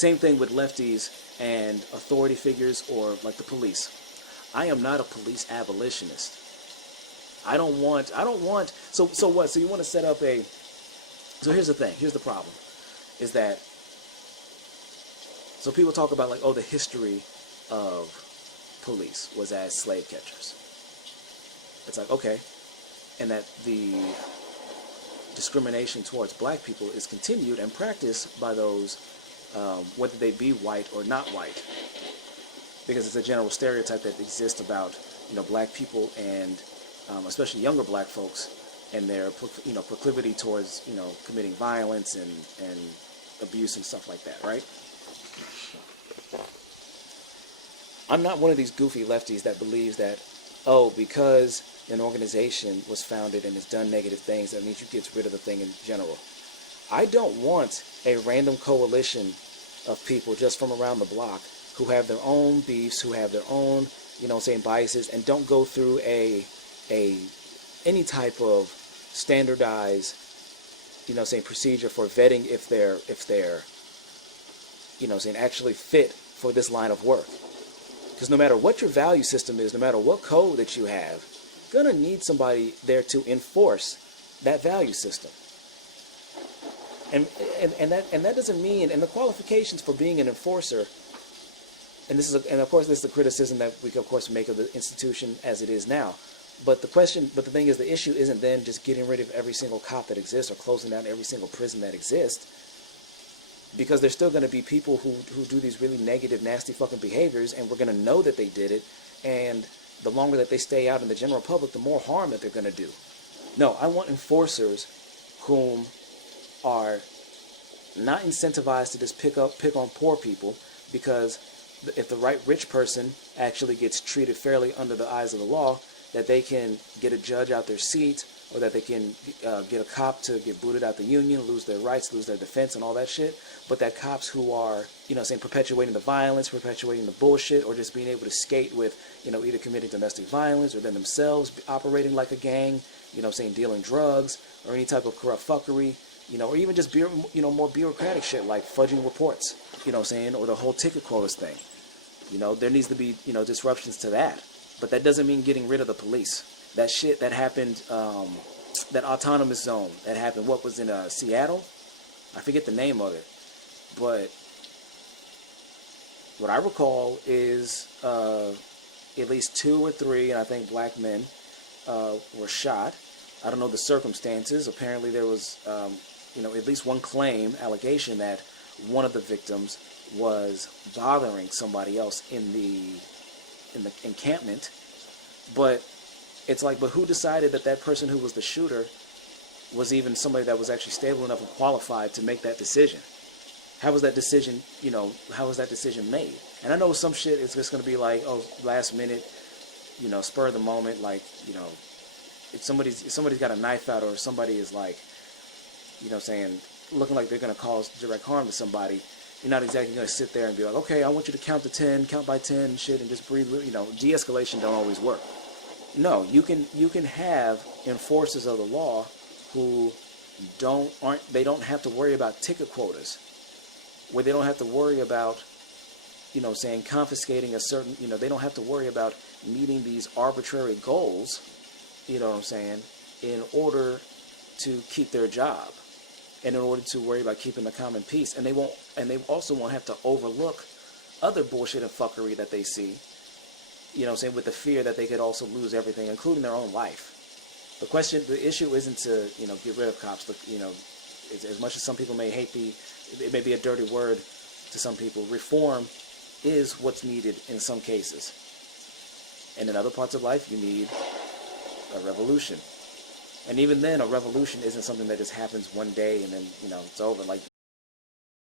Same thing with lefties and authority figures or like the police. I am not a police abolitionist. I don't want, so what? So you want to set up so here's the thing, here's the problem, is that, so people talk about like, oh, the history of police was as slave catchers. It's like, okay, and that the discrimination towards black people is continued and practiced by those, whether they be white or not white, because it's a general stereotype that exists about, black people and especially younger black folks and their, proclivity towards, committing violence and abuse and stuff like that, right? I'm not one of these goofy lefties that believes that, oh, because an organization was founded and has done negative things, that means you get rid of the thing in general. I don't want a random coalition of people just from around the block who have their own beefs, who have their own, biases, and don't go through any type of standardized, procedure for vetting if they're actually fit for this line of work. Because no matter what your value system is, no matter what code that you have, you're gonna need somebody there to enforce that value system. And that doesn't mean, and the qualifications for being an enforcer, and of course this is the criticism that we can of course make of the institution as it is now. But the thing is, the issue isn't then just getting rid of every single cop that exists or closing down every single prison that exists. Because there's still going to be people who do these really negative, nasty fucking behaviors, and we're going to know that they did it, and the longer that they stay out in the general public, the more harm that they're going to do. No, I want enforcers whom are not incentivized to just pick on poor people, because if the right rich person actually gets treated fairly under the eyes of the law, that they can get a judge out their seat, or that they can get a cop to get booted out the union, lose their rights, lose their defense, and all that shit. But that cops who are, perpetuating the violence, perpetuating the bullshit, or just being able to skate with, either committing domestic violence or then themselves operating like a gang, dealing drugs or any type of corrupt fuckery, or even just, more bureaucratic shit like fudging reports, or the whole ticket quotas thing. There needs to be, disruptions to that. But that doesn't mean getting rid of the police. That shit that happened, that autonomous zone that happened, what was in Seattle? I forget the name of it. But what I recall is at least 2 or 3, and I think black men, were shot. I don't know the circumstances. Apparently there was, at least one allegation that one of the victims was bothering somebody else in the encampment. But it's like, but who decided that person who was the shooter was even somebody that was actually stable enough and qualified to make that decision? How was that decision, made? And I know some shit is just going to be like, oh, last minute, spur of the moment, like, if somebody's got a knife out, or somebody is like, looking like they're going to cause direct harm to somebody, you're not exactly going to sit there and be like, okay, I want you to count to 10, count by 10 and shit, and just breathe. De-escalation don't always work. No, you can have enforcers of the law who they don't have to worry about ticket quotas, where they don't have to worry about, confiscating a certain, they don't have to worry about meeting these arbitrary goals, in order to keep their job, and in order to worry about keeping the common peace. And they also won't have to overlook other bullshit and fuckery that they see, with the fear that they could also lose everything, including their own life. The issue isn't to, get rid of cops. As much as some people may hate it may be a dirty word to some people, reform is what's needed in some cases. And in other parts of life, you need a revolution. And even then, a revolution isn't something that just happens one day and then, it's over. Like,